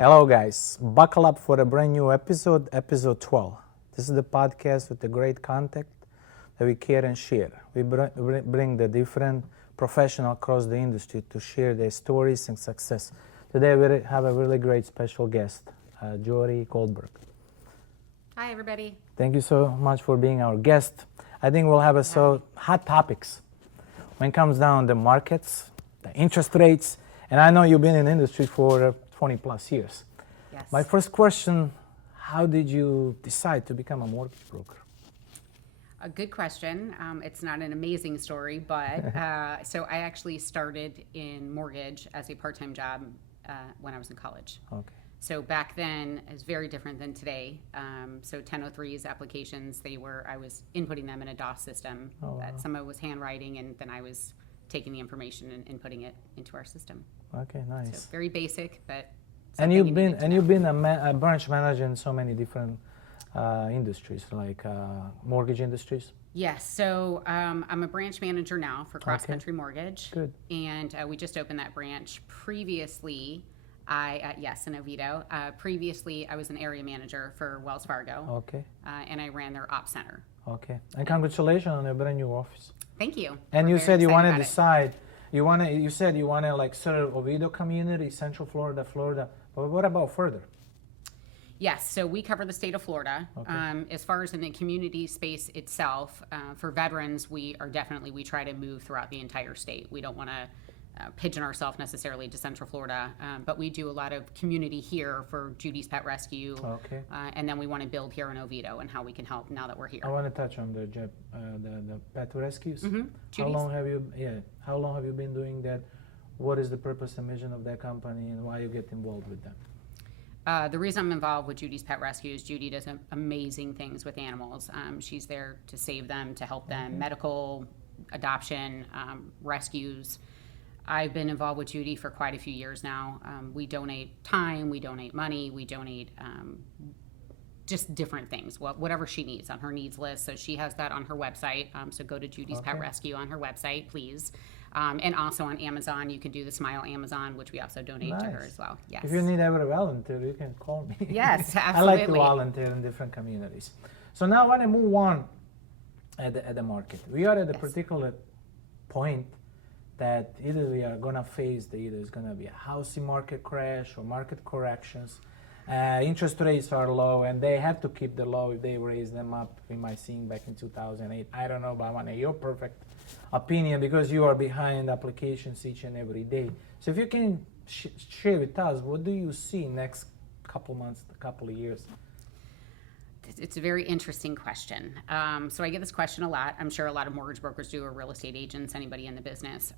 Hello guys, buckle up for a brand new episode, episode 12. This is the podcast with the great content that we care and share. We bring the different professionals across the industry to share their stories and success. Today we have a really great special guest, Jodi Goldbert. Hi everybody. Thank you so much for being our guest. I think we'll have hot topics when it comes down the markets, the interest rates, and I know you've been in the industry for 20 plus years. Yes. My first question, how did you decide to become a mortgage broker? A good question. It's not an amazing story, but so I actually started in mortgage as a part-time job when I was in college. Okay. So back then is very different than today. So 1003's applications, I was inputting them in a DOS system. Oh, wow. Some of it was handwriting, and then I was taking the information and inputting it into our system. Okay, nice. So very basic, but and you've been a branch manager in so many different industries, like mortgage industries. Yes, so I'm a branch manager now for Cross Country Mortgage. Good. And we just opened that branch. Previously, in Oviedo. Previously, I was an area manager for Wells Fargo. Okay. And I ran their ops center. Okay. And congratulations on your brand new office. Thank you. And you said you want to decide. You said you want to like serve Oviedo community, Central Florida, But what about further? Yes, so we cover the state of Florida. Okay. As far as in the community space itself, for veterans, we try to move throughout the entire state. We don't want to pigeon ourselves necessarily to Central Florida, but we do a lot of community here for Jodi's Pet Rescue. Okay. And then we want to build here in Oviedo and how we can help now that we're here. I want to touch on the pet rescues. Mm-hmm. How long have you been doing that? What is the purpose and mission of that company, and why you get involved with them? The reason I'm involved with Jodi's Pet Rescue is Jodi does amazing things with animals. She's there to save them, to help them, medical, adoption, rescues. I've been involved with Jodi for quite a few years now. We donate time, we donate money, we donate just different things, whatever she needs on her needs list. So she has that on her website. So go to Jodi's Pet Rescue on her website, please. And also on Amazon, you can do the Smile Amazon, which we also donate to her as well. Yes. If you need ever a volunteer, you can call me. Yes, absolutely. I like to volunteer in different communities. So now I want to move on at the market. We are at a particular point that either we are going to face either it's going to be a housing market crash or market corrections. Interest rates are low, and they have to keep them low. If they raise them up, we might see back in 2008. I don't know, but I want your perfect opinion because you are behind applications each and every day. So if you can share with us, what do you see next couple months, couple of years? It's a very interesting question. So I get this question a lot. I'm sure a lot of mortgage brokers do, or real estate agents, anybody in the business.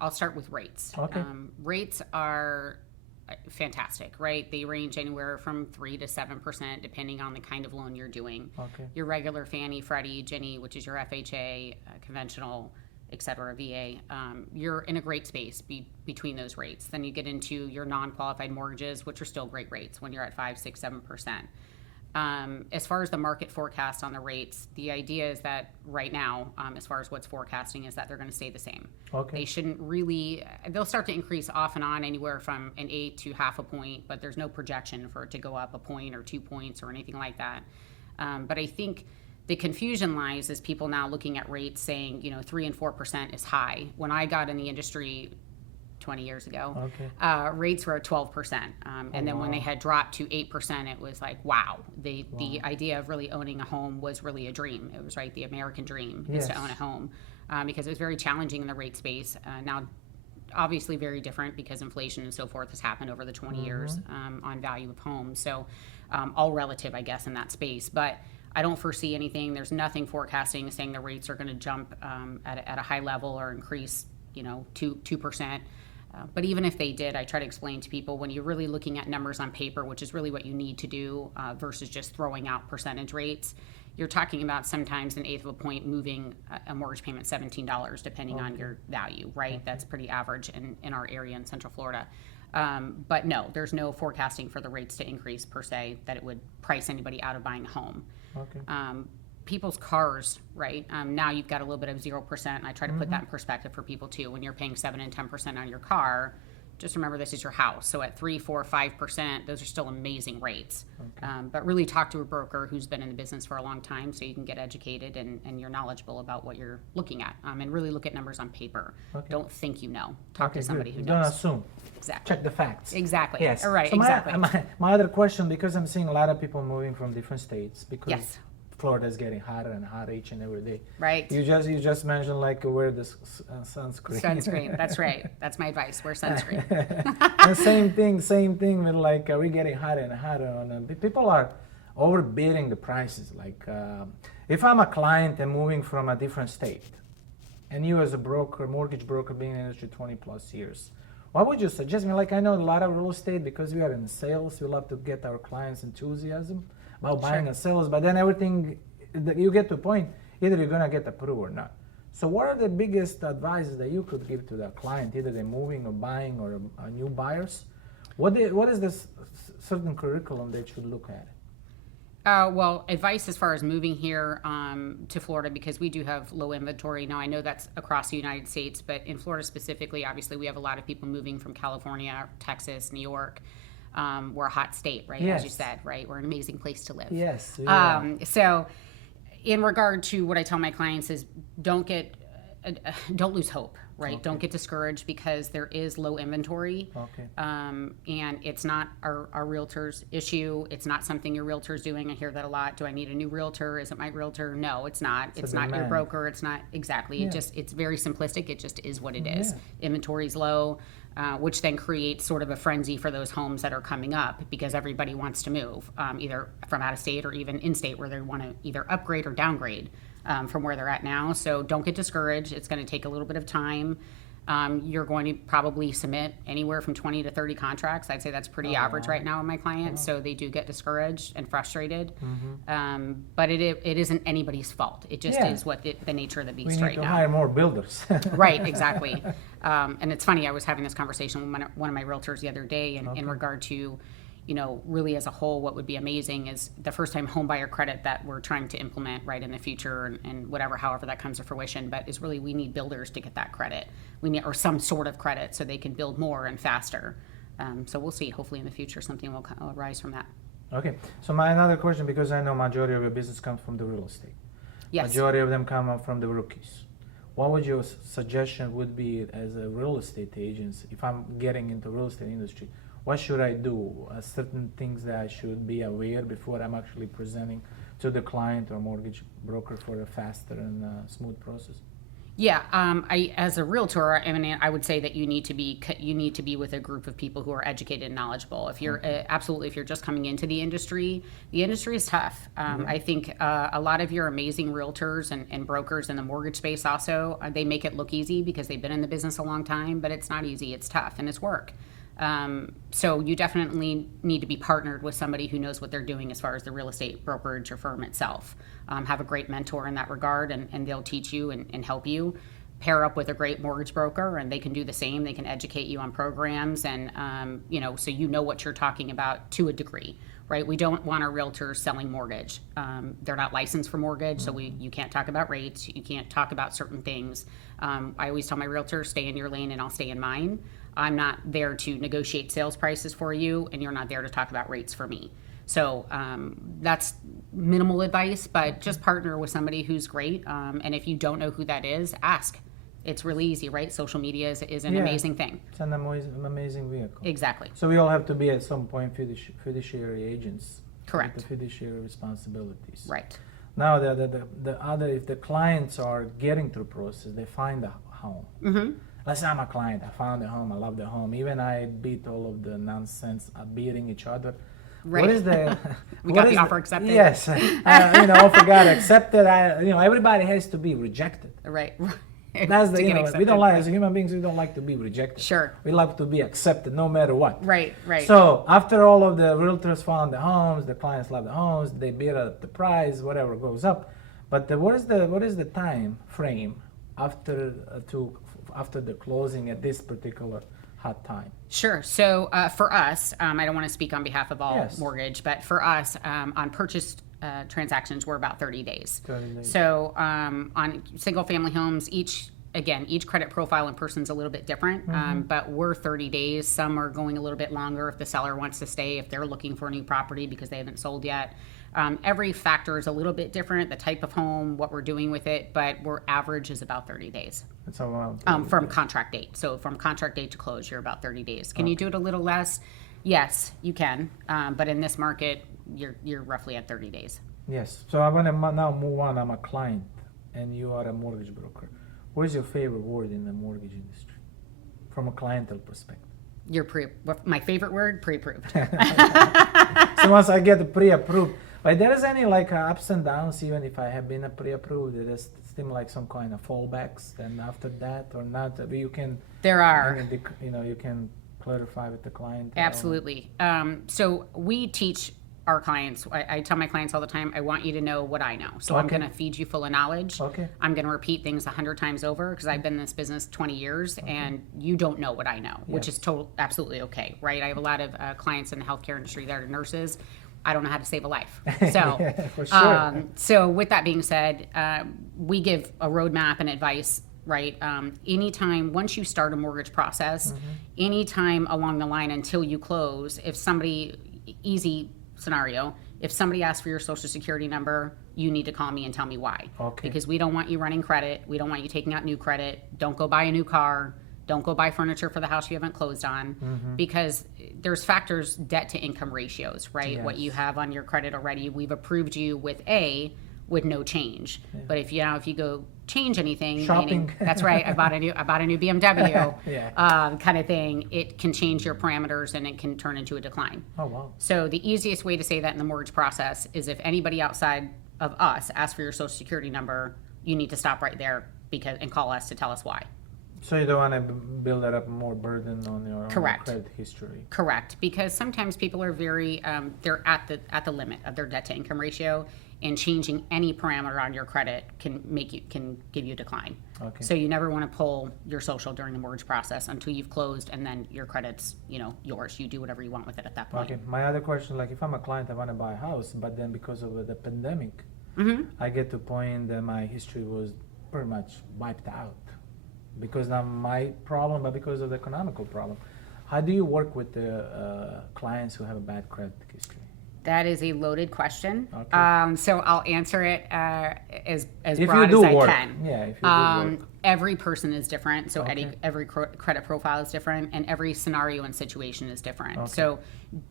I'll start with rates. Okay. Rates are fantastic, right? They range anywhere from 3 to 7% depending on the kind of loan you're doing. Okay. Your regular Fannie, Freddie, Ginnie, which is your FHA, conventional, et cetera, VA, you're in a great space between those rates. Then you get into your non-qualified mortgages, which are still great rates when you're at 5, 6, 7%. As far as the market forecast on the rates, the idea is that right now, as far as what's forecasting, is that they're going to stay the same. Okay. They shouldn't really, they'll start to increase off and on anywhere from an 8 to half a point, but there's no projection for it to go up a point or 2 points or anything like that. But I think the confusion lies is people now looking at rates saying, 3 and 4% is high. When I got in the industry 20 years ago, rates were at 12%. And then when they had dropped to 8%, it was like, wow. The idea of really owning a home was really a dream. It was the American dream is to own a home because it was very challenging in the rate space. Now, obviously very different because inflation and so forth has happened over the 20 years on value of homes. So all relative, I guess, in that space. But I don't foresee anything. There's nothing forecasting saying the rates are going to jump at a high level or increase, 2%. But even if they did, I try to explain to people when you're really looking at numbers on paper, which is really what you need to do versus just throwing out percentage rates, you're talking about sometimes an eighth of a point moving a mortgage payment $17 depending on your value, right? Okay. That's pretty average in our area in Central Florida. But no, there's no forecasting for the rates to increase per se that it would price anybody out of buying a home. Okay. People's cars, right? Now you've got a little bit of 0%. And I try to put that in perspective for people too. When you're paying 7 and 10% on your car, just remember this is your house. So at 3, 4, 5%, those are still amazing rates. But really talk to a broker who's been in the business for a long time so you can get educated and you're knowledgeable about what you're looking at. And really look at numbers on paper. Don't think you know. Talk to somebody who knows. Don't assume. Exactly. Check the facts. Exactly. Yes. All right, So exactly. my other question, because I'm seeing a lot of people moving from different states, because Yes. Florida is getting hotter and hotter each and every day. Right. You just mentioned like wear the sunscreen. Sunscreen. That's right. That's my advice. Wear sunscreen. And same thing with like we're getting hotter and hotter. People are overbidding the prices. Like if I'm a client and moving from a different state, and you as a broker, mortgage broker, being in the industry 20 plus years, what would you suggest me? Like I know a lot of real estate because we are in sales. We love to get our clients' enthusiasm about buying and sales, but then everything, you get to a point, either you're gonna get approved or not. So what are the biggest advices that you could give to the client, either they're moving or buying or new buyers? What is this certain curriculum they should look at? Well, advice as far as moving here to Florida, because we do have low inventory. Now, I know that's across the United States, but in Florida specifically, obviously, we have a lot of people moving from California, Texas, New York. We're a hot state, right? Yes. As you said, right? We're an amazing place to live. Yes. So in regard to what I tell my clients is don't lose hope, right? Okay. Don't get discouraged because there is low inventory. Okay. And it's not our realtor's issue. It's not something your realtor's doing. I hear that a lot. Do I need a new realtor? Is it my realtor? No, it's not. It's not your broker. It's not exactly. Yeah. It's very simplistic. It just is what it is. Yeah. Inventory's low. Which then creates sort of a frenzy for those homes that are coming up because everybody wants to move, either from out of state or even in state where they want to either upgrade or downgrade from where they're at now. So don't get discouraged. It's going to take a little bit of time. You're going to probably submit anywhere from 20 to 30 contracts. I'd say that's pretty average right now with my clients. So they do get discouraged and frustrated. But it isn't anybody's fault. It just is what the nature of the beast We need right to now. hire more builders. Right, exactly. And it's funny, I was having this conversation with one of my realtors the other day in regard to, really as a whole, what would be amazing is the first time home buyer credit that we're trying to implement right in the future and however that comes to fruition, but is really we need builders to get that credit. We need, or some sort of credit so they can build more and faster. So we'll see, hopefully in the future something will arise from that. Okay, so my another question, because I know majority of your business comes from the real estate. Yes. Majority of them come up from the rookies. What would your suggestion would be as a real estate agent if I'm getting into real estate industry? What should I do? Certain things that I should be aware before I'm actually presenting to the client or mortgage broker for a faster and smooth process? Yeah, I as a realtor, I would say that you need to be with a group of people who are educated and knowledgeable. If you're absolutely, if you're just coming into the industry is tough. I think a lot of your amazing realtors and brokers in the mortgage space also they make it look easy because they've been in the business a long time, but it's not easy. It's tough and it's work. So you definitely need to be partnered with somebody who knows what they're doing as far as the real estate brokerage or firm itself. Have a great mentor in that regard, and they'll teach you and help you. Pair up with a great mortgage broker, and they can do the same. They can educate you on programs, and so you know what you're talking about to a degree, right? We don't want our realtors selling mortgage. They're not licensed for mortgage, so you can't talk about rates. You can't talk about certain things. I always tell my realtors, stay in your lane, and I'll stay in mine. I'm not there to negotiate sales prices for you, and you're not there to talk about rates for me. So that's minimal advice, but just partner with somebody who's great. And if you don't know who that is, ask. It's really easy, right? Social media is an amazing thing. It's an amazing vehicle. Exactly. So we all have to be at some point fiduciary agents. Correct. With the fiduciary responsibilities. Right. Now the other, if the clients are getting through process, they find a home. Mm-hmm. Let's say I'm a client. I found a home. I love the home. Even I beat all of the nonsense of beating each other. Right. What is the? We got the offer accepted. Yes. Offer got accepted. Everybody has to be rejected. Right. That's we don't like, as human beings, we don't like to be rejected. Sure. We love to be accepted no matter what. Right. So after all of the realtors found the homes, the clients love the homes, they bid up the price, whatever goes up. But what is the time frame after the closing at this particular hot time? Sure. So for us, I don't want to speak on behalf of all mortgage, but for us, on purchased transactions, we're about 30 days. 30 days. So on single family homes, each again, each credit profile in person is a little bit different, but we're 30 days. Some are going a little bit longer if the seller wants to stay, if they're looking for a new property because they haven't sold yet. Every factor is a little bit different, the type of home, what we're doing with it, but we're average is about 30 days. That's around from contract date. So from contract date to close, you're about 30 days. Can you do it a little less? Yes, you can. But in this market, you're roughly at 30 days. Yes. So I want to now move on. I'm a client, and you are a mortgage broker. What is your favorite word in the mortgage industry, from a clientele perspective? My favorite word, pre-approved. So once I get the pre-approved, but there is any like ups and downs, even if I have been a pre-approved, there is still like some kind of fallbacks. Then after that or not, you can. There are. You can clarify with the client. Absolutely. So we teach our clients. I tell my clients all the time, I want you to know what I know. So I'm going to feed you full of knowledge. Okay. I'm going to repeat things 100 times over because I've been in this business 20 years and you don't know what I know, which is absolutely okay, right? I have a lot of clients in the healthcare industry that are nurses. I don't know how to save a life. So, for sure. So with that being said, we give a roadmap and advice, right? Anytime, once you start a mortgage process, anytime along the line until you close, if somebody, easy scenario, if somebody asks for your social security number, you need to call me and tell me why. Okay. Because we don't want you running credit. We don't want you taking out new credit. Don't go buy a new car. Don't go buy furniture for the house you haven't closed on, because there's factors, debt to income ratios, right? Yes. What you have on your credit already, we've approved you with with no change. Yeah. But if you go change anything, shopping, meaning, that's right, I bought a new BMW, yeah. Kind of thing, it can change your parameters and it can turn into a decline. Oh wow! So the easiest way to say that in the mortgage process is if anybody outside of us asks for your social security number, you need to stop right there and call us to tell us why. So you don't want to build up more burden on your own credit history. Correct, because sometimes people are very they're at the limit of their debt to income ratio, and changing any parameter on your credit can give you a decline. Okay. So you never want to pull your social during the mortgage process until you've closed, and then your credit's yours. You do whatever you want with it at that point. Okay. My other question, like if I'm a client, I want to buy a house, but then because of the pandemic, I get to a point that my history was pretty much wiped out. Because not my problem, but because of the economical problem. How do you work with the clients who have a bad credit history? That is a loaded question. Okay. So I'll answer it as if broad you do as work. I can. Yeah, if you do work. Every person is different, so Okay. every credit profile is different, and every scenario and situation is different. Okay. So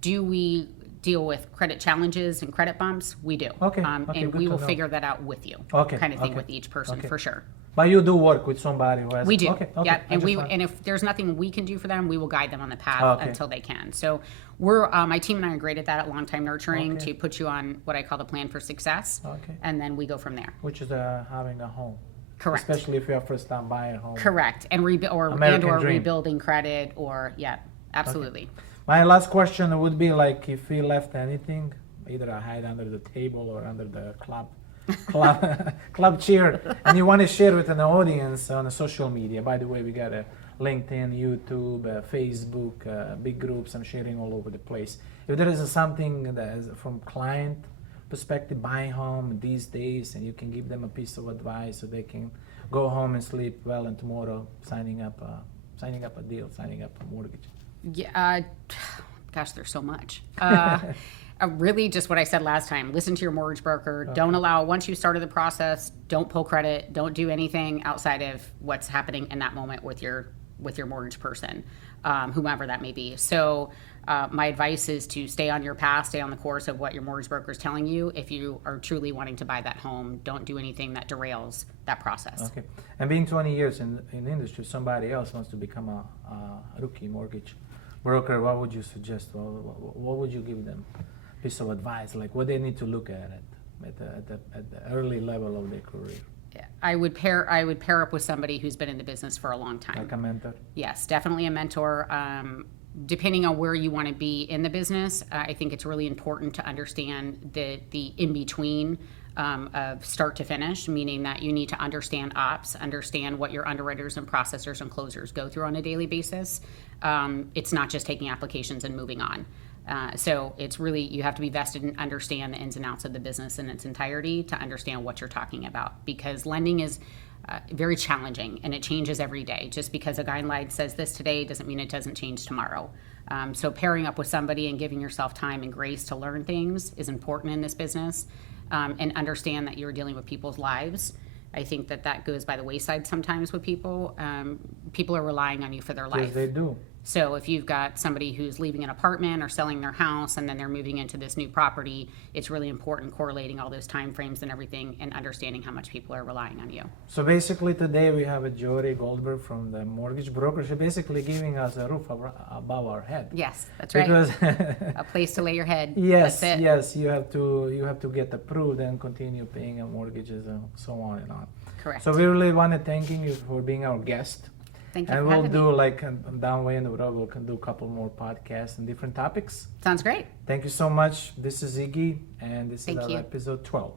do we deal with credit challenges and credit bumps? We do. Okay. And we will figure that out with you. Okay. Kind of thing with each person, for sure. But you do work with somebody who has. We do. Okay. Yeah, and if there's nothing we can do for them, we will guide them on the path until they can. So we're my team and I are great at that at Long Time Nurturing to put you on what I call the plan for success. Okay. And then we go from there. Which is having a home. Correct. Especially if you're first time buying a home. Correct. And rebuilding credit absolutely. Okay. My last question would be like if we left anything, either I hide under the table or under the club chair, and you want to share with an audience on a social media. By the way, we got a LinkedIn, YouTube, Facebook, big groups. I'm sharing all over the place. If there is something that is from client perspective, buying home these days, and you can give them a piece of advice so they can go home and sleep well, and tomorrow signing up a deal, signing up a mortgage. Yeah, gosh, there's so much. Really just what I said last time, listen to your mortgage broker. Okay. Don't allow, once you started the process, don't pull credit, don't do anything outside of what's happening in that moment with your mortgage person, whomever that may be. So my advice is to stay on your path, stay on the course of what your mortgage broker is telling you. If you are truly wanting to buy that home, don't do anything that derails that process. Okay. And being 20 years in the industry, somebody else wants to become a rookie mortgage broker, what would you suggest? What would you give them? Piece of advice, like what they need to look at the early level of their career. I would pair up with somebody who's been in the business for a long time. Like a mentor? Yes, definitely a mentor. Depending on where you want to be in the business, I think it's really important to understand the in-between of start to finish, meaning that you need to understand ops, understand what your underwriters and processors and closers go through on a daily basis. It's not just taking applications and moving on. So it's really, you have to be vested and understand the ins and outs of the business in its entirety to understand what you're talking about, because lending is very challenging, and it changes every day. Just because a guideline says this today doesn't mean it doesn't change tomorrow. So pairing up with somebody and giving yourself time and grace to learn things is important in this business, and understand that you're dealing with people's lives. I think that goes by the wayside sometimes with people. People are relying on you for their life. Yes, they do. So if you've got somebody who's leaving an apartment or selling their house and then they're moving into this new property, it's really important correlating all those time frames and everything and understanding how much people are relying on you. So basically today we have a Jodi Goldbert from the mortgage broker. She's basically giving us a roof above our head. Yes, that's right. Because a place to lay your head. Yes, That's it. yes, you have to get approved and continue paying mortgages and so on and on. Correct. So we really want to thank you for being our guest. Thank you And for we'll having do me. like down way in the road, we can do a couple more podcasts and different topics. Sounds great. Thank you so much. This is Iggy, and this Thank is our you. episode 12.